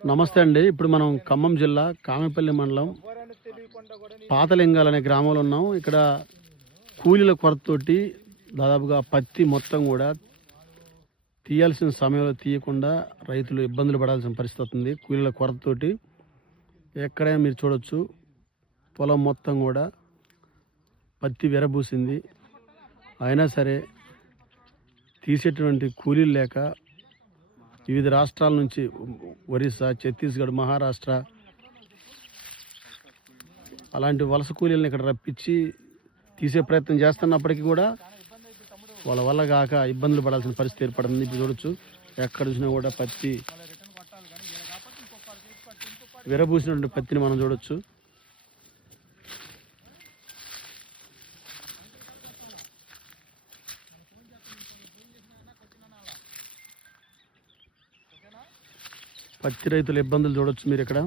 నమస్తే అండి. ఇప్పుడు మనం ఖమ్మం జిల్లా కామెపల్లి మండలం పాతలింగాలు అనే గ్రామంలో ఉన్నాం. ఇక్కడ కూలీల కొరతతోటి దాదాపుగా పత్తి మొత్తం కూడా తీయాల్సిన సమయంలో తీయకుండా రైతులు ఇబ్బందులు పడాల్సిన పరిస్థితి అవుతుంది. కూలీల కొరతతోటి ఎక్కడైనా మీరు చూడొచ్చు, పొలం మొత్తం కూడా పత్తి విరబూసింది. అయినా సరే తీసేటువంటి కూలీలు లేక వివిధ రాష్ట్రాల నుంచి ఒరిస్సా, ఛత్తీస్గఢ్, మహారాష్ట్ర అలాంటి వలస కూలీలను ఇక్కడ రప్పించి తీసే ప్రయత్నం చేస్తున్నప్పటికీ కూడా వాళ్ళ వల్ల కాక ఇబ్బందులు పడాల్సిన పరిస్థితి ఏర్పడింది. ఇప్పుడు చూడొచ్చు, ఎక్కడ చూసినా కూడా పత్తి విరబూసినటువంటి పత్తిని మనం చూడొచ్చు. పత్తి రైతుల ఇబ్బందులు చూడొచ్చు మీరు ఇక్కడ.